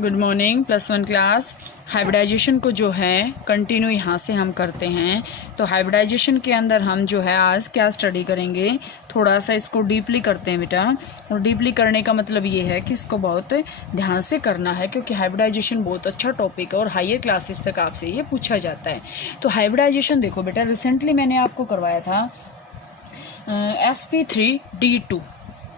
Good morning +1 class. Hybridisation को जो है कंटिन्यू यहाँ से हम करते हैं। तो हाइब्रिडाइजेशन के अंदर हम जो है आज क्या स्टडी करेंगे, थोड़ा सा इसको डीपली करते हैं बेटा। और डीपली करने का मतलब ये है कि इसको बहुत ध्यान से करना है, क्योंकि हाइब्रिडाइजेशन बहुत अच्छा टॉपिक है और हायर क्लासेस तक आपसे ये पूछा जाता है। तो हाइब्रिडाइजेशन देखो बेटा, रिसेंटली मैंने आपको करवाया था sp3d2,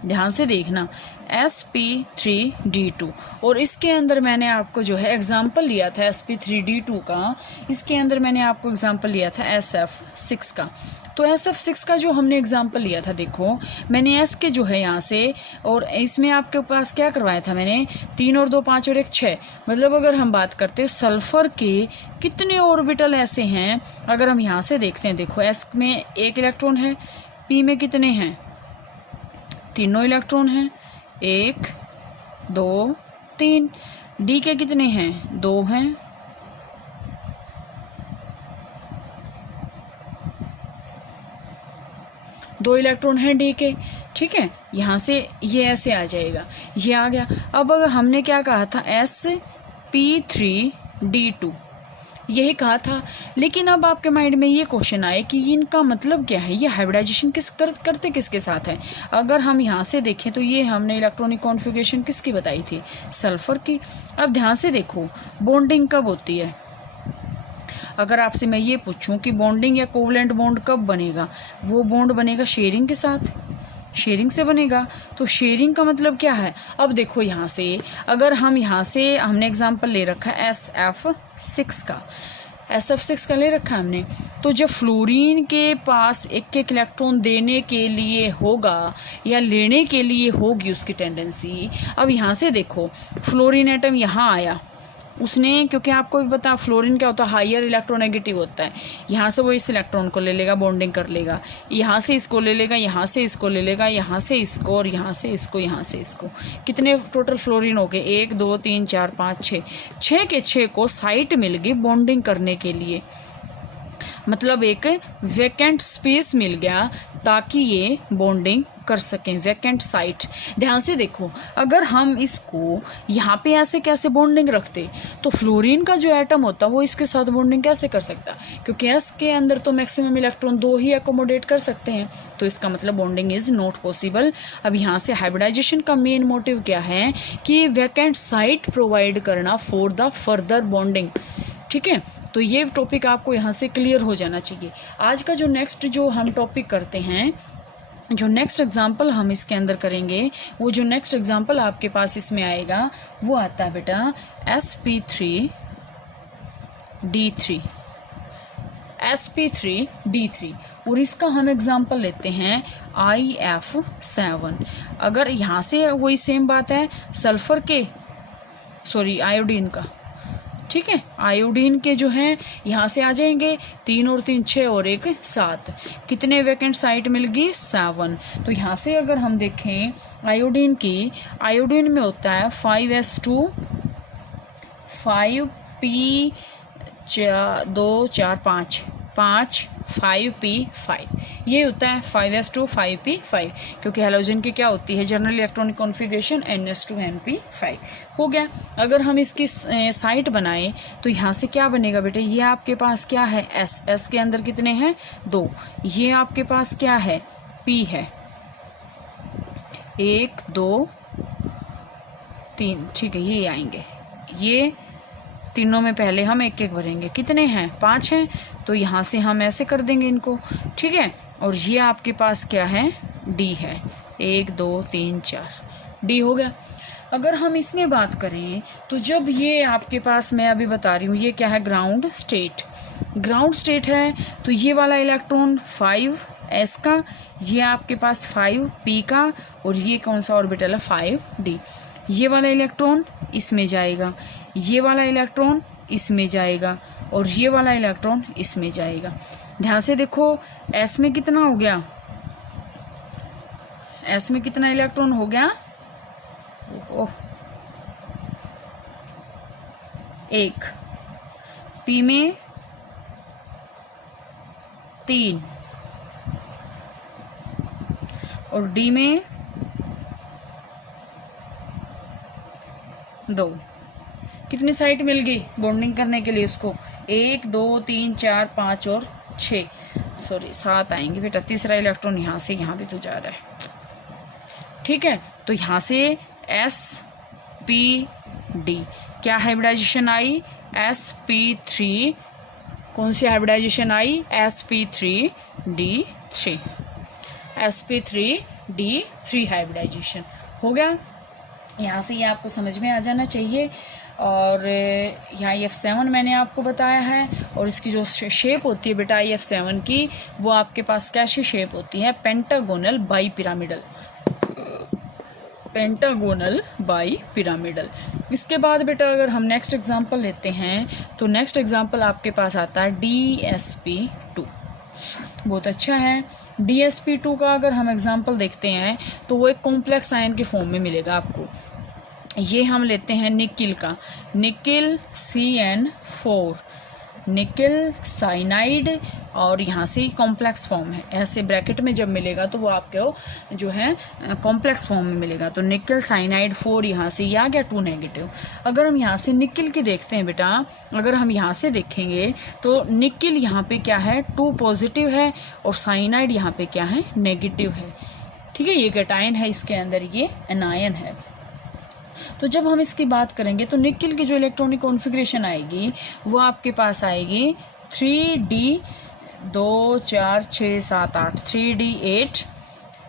ध्यान से देखना, sp3d2। और इसके अंदर मैंने आपको जो है एग्जाम्पल लिया था sp3d2 का। इसके अंदर मैंने आपको एग्जाम्पल लिया था sf6 का। तो sf6 का जो हमने एग्जाम्पल लिया था, देखो मैंने s के जो है यहाँ से, और इसमें आपके पास क्या करवाया था मैंने, 3 और 2 5 और 1 6। मतलब अगर हम बात करते हैं सल्फर के कितने ऑर्बिटल ऐसे हैं, अगर हम यहाँ से देखते हैं, देखो s में 1 इलेक्ट्रॉन है, p में कितने हैं, तीनों इलेक्ट्रॉन हैं, 1 2 3। डी के कितने हैं, 2 हैं, दो इलेक्ट्रॉन हैं डी के। ठीक है, यहाँ से ये ऐसे आ जाएगा, ये आ गया। अब अगर हमने क्या कहा था, sp3d2 यही कहा था। लेकिन अब आपके माइंड में ये क्वेश्चन आए कि इनका मतलब क्या है, ये हाइब्रिडाइजेशन करते किसके साथ है। अगर हम यहाँ से देखें तो ये हमने इलेक्ट्रॉनिक कॉन्फ़िगरेशन किसकी बताई थी, सल्फर की। अब ध्यान से देखो, बॉन्डिंग कब होती है। अगर आपसे मैं ये पूछूं कि बॉन्डिंग या कोवलेंट बॉन्ड कब बनेगा, वो बॉन्ड बनेगा शेयरिंग के साथ, शेयरिंग से बनेगा। तो शेयरिंग का मतलब क्या है, अब देखो यहाँ से, अगर हम यहाँ से हमने एग्जांपल ले रखा है sf6 का, sf6 का ले रखा है हमने। तो जब फ्लोरीन के पास एक एक इलेक्ट्रॉन देने के लिए होगा या लेने के लिए होगी उसकी टेंडेंसी। अब यहाँ से देखो, फ्लोरीन एटम यहाँ आया, उसने, क्योंकि आपको भी पता फ्लोरीन क्या होता है, हायर इलेक्ट्रोनेगेटिव होता है। यहाँ से वो इस इलेक्ट्रॉन को ले लेगा, बॉन्डिंग कर लेगा, यहाँ से इसको ले लेगा, यहाँ से इसको ले लेगा, यहाँ से इसको, और यहाँ से इसको, यहाँ से इसको। कितने टोटल फ्लोरीन हो गए, 1 2 3 4 5 6। 6 के 6 को साइट मिल गई बॉन्डिंग करने के लिए, मतलब एक वैकेंट स्पेस मिल गया ताकि ये बॉन्डिंग कर सकें, वैकेंट साइट। ध्यान से देखो, अगर हम इसको यहाँ पे ऐसे कैसे बॉन्डिंग रखते, तो फ्लोरीन का जो एटम होता वो इसके साथ बॉन्डिंग कैसे कर सकता, क्योंकि एस के अंदर तो मैक्सिमम इलेक्ट्रॉन 2 ही एकोमोडेट कर सकते हैं। तो इसका मतलब बॉन्डिंग इज नॉट पॉसिबल। अब यहाँ से हाइब्रिडाइजेशन का मेन मोटिव क्या है कि वैकेंट साइट प्रोवाइड करना फॉर द फर्दर बॉन्डिंग। ठीक है, तो ये टॉपिक आपको यहाँ से क्लियर हो जाना चाहिए। आज का जो नेक्स्ट जो हम टॉपिक करते हैं, जो नेक्स्ट एग्जाम्पल हम इसके अंदर करेंगे, वो जो नेक्स्ट एग्जाम्पल आपके पास इसमें आएगा वो आता है बेटा sp3d3, sp3d3। और इसका हम एग्जाम्पल लेते हैं IF7। अगर यहाँ से वही सेम बात है, सल्फर के, सॉरी आयोडीन का, ठीक है, आयोडीन के जो हैं यहाँ से आ जाएंगे, 3 और 3 6 और 1 7। कितने वैकेंट साइट मिल गई, 7। तो यहाँ से अगर हम देखें आयोडीन की, आयोडीन में होता है 5s2 5p 2 4 5 5 5p5, ये होता है 5s2 5p5, क्योंकि हैलोजन की क्या होती है जनरल इलेक्ट्रॉनिक कॉन्फ़िगरेशन ns2np5 हो गया। अगर हम इसकी साइट बनाएं तो यहाँ से क्या बनेगा बेटे, ये आपके पास क्या है, s के अंदर कितने हैं, 2। ये आपके पास क्या है, p है, 1 2 3। ठीक है, ये आएंगे, ये तीनों में पहले हम एक एक भरेंगे, कितने हैं, 5 हैं। तो यहाँ से हम ऐसे कर देंगे इनको, ठीक है। और ये आपके पास क्या है, डी है, 1 2 3 4, डी हो गया। अगर हम इसमें बात करें तो जब ये आपके पास, मैं अभी बता रही हूँ, ये क्या है, ग्राउंड स्टेट, ग्राउंड स्टेट है। तो ये वाला इलेक्ट्रॉन 5s का, ये आपके पास 5p का, और ये कौन सा ऑर्बिटल है, 5d। ये वाला इलेक्ट्रॉन इसमें जाएगा, ये वाला इलेक्ट्रॉन इसमें जाएगा, और ये वाला इलेक्ट्रॉन इसमें जाएगा। ध्यान से देखो, s में कितना हो गया, s में कितना इलेक्ट्रॉन हो गया, ओह 1, p में 3 और d में 2। कितनी साइट मिल गई बॉन्डिंग करने के लिए इसको? 1 2 3 4 5 और 6, सॉरी 7 आएंगे बेटा। तीसरा इलेक्ट्रॉन यहाँ से यहाँ भी तो जा रहा है, ठीक है। तो यहाँ से sp_d क्या हाइब्रिडाइजेशन आई? sp3, कौन सी हाइब्रिडाइजेशन आई? sp3d3, sp3d3 हाइब्रिडाइजेशन हो गया। यहाँ से ये आपको समझ में आ जाना चाहिए। और यहाँ F7 मैंने आपको बताया है, और इसकी जो शेप होती है बेटा F7 की, वो आपके पास कैसी शेप होती है? Pentagonal bi pyramidal, pentagonal bi pyramidal. इसके बाद बेटा अगर हम नेक्स्ट एग्जांपल लेते हैं तो नेक्स्ट एग्जांपल आपके पास आता है DsP2, बहुत अच्छा है। DsP2 का अगर हम एग्जांपल देखते हैं तो वो एक कॉम्प्लेक्स आयन के फॉर्म में मिलेगा आपको। ये हम लेते हैं निकिल का, निकिल CN4, निकिल साइनाइड, और यहाँ से कॉम्प्लेक्स फॉर्म है, ऐसे ब्रैकेट में जब मिलेगा तो वो आपको जो है कॉम्प्लेक्स फॉर्म में मिलेगा। तो निकिल साइनाइड 4 यहाँ से ये आ गया 2 नेगेटिव। अगर हम यहाँ से निकिल की देखते हैं बेटा, अगर हम यहाँ से देखेंगे तो निकिल यहाँ पे क्या है? 2 पॉजिटिव है, और साइनाइड यहाँ पे क्या है? नेगेटिव है, ठीक है। ये कैटायन है, इसके अंदर ये एनायन है। तो जब हम इसकी बात करेंगे तो निकिल की जो इलेक्ट्रॉनिक कॉन्फ़िगरेशन आएगी वो आपके पास आएगी 3D 2 4 6 7 8, 3D8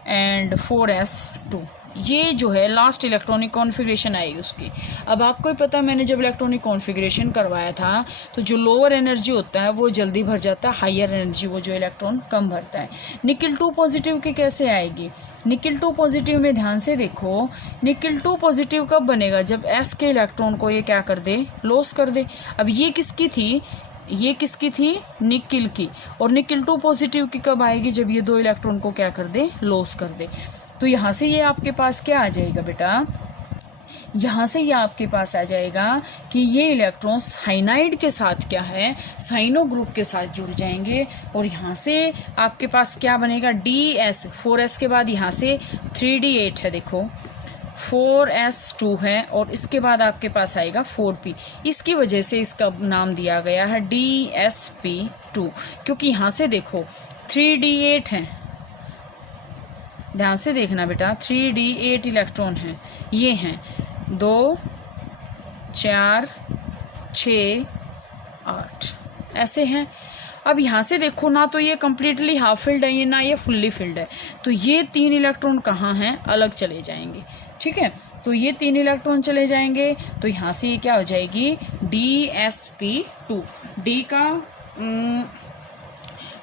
एंड 4s2। ये जो है लास्ट इलेक्ट्रॉनिक कॉन्फ़िगरेशन आएगी उसकी। अब आपको ही पता है, मैंने जब इलेक्ट्रॉनिक कॉन्फ़िगरेशन करवाया था तो जो लोअर एनर्जी होता है वो जल्दी भर जाता है, हायर एनर्जी वो जो इलेक्ट्रॉन कम भरता है। निकिल 2 पॉजिटिव की कैसे आएगी? निकिल 2 पॉजिटिव में ध्यान से देखो, निकिल 2 पॉजिटिव कब बनेगा? जब s के इलेक्ट्रॉन को ये क्या कर दे? लॉस कर दे। अब ये किसकी थी? ये किसकी थी? निकिल की। और निकिल 2 पॉजिटिव की कब आएगी? जब ये 2 इलेक्ट्रॉन को क्या कर दे? लॉस कर दे। तो यहाँ से ये आपके पास क्या आ जाएगा बेटा? यहाँ से ये आपके पास आ जाएगा कि ये इलेक्ट्रॉन साइनाइड के साथ क्या है? साइनो ग्रुप के साथ जुड़ जाएंगे, और यहाँ से आपके पास क्या बनेगा? DS 4s के बाद यहाँ से 3D8 है, देखो 4s2 है, और इसके बाद आपके पास आएगा 4p। इसकी वजह से इसका नाम दिया गया है DsP2, क्योंकि यहाँ से देखो 3D8 है, ध्यान से देखना बेटा, 3D8 इलेक्ट्रॉन हैं, ये हैं 2 4 6 8 ऐसे हैं। अब यहाँ से देखो ना, तो ये कम्प्लीटली हाफ फिल्ड है, ये ना ये फुल्ली फिल्ड है। तो ये 3 इलेक्ट्रॉन कहाँ हैं? अलग चले जाएंगे, ठीक है। तो ये 3 इलेक्ट्रॉन चले जाएंगे, तो यहाँ से ये क्या हो जाएगी? DsP2।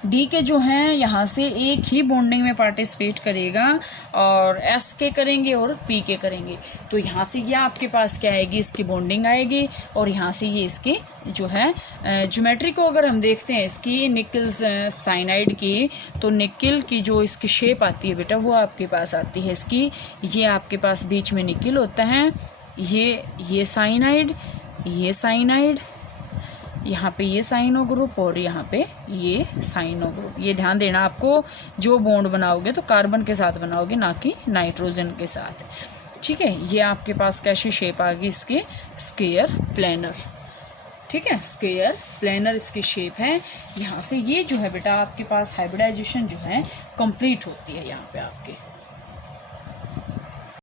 डी के जो हैं यहाँ से एक ही बॉन्डिंग में पार्टिसिपेट करेगा, और एस के करेंगे और पी के करेंगे। तो यहाँ से ये आपके पास क्या आएगी? इसकी बॉन्डिंग आएगी, और यहाँ से ये इसकी जो है ज्योमेट्री को अगर हम देखते हैं इसकी निकिल साइनाइड की, तो निकिल की जो इसकी शेप आती है बेटा वो आपके पास आती है इसकी, ये आपके पास बीच में निकिल होता है, ये साइनाइड, ये साइनाइड, यहाँ पे ये साइनो ग्रुप, और यहाँ पे ये साइनो ग्रुप। ये ध्यान देना, आपको जो बॉन्ड बनाओगे तो कार्बन के साथ बनाओगे, ना कि नाइट्रोजन के साथ, ठीक है। ये आपके पास कैसी शेप आ गई इसकी? स्क्वायर प्लेनर, ठीक है, स्क्वायर प्लेनर इसकी शेप है। यहाँ से ये जो है बेटा आपके पास हाइब्रिडाइजेशन जो है कंप्लीट होती है यहाँ पे आपके।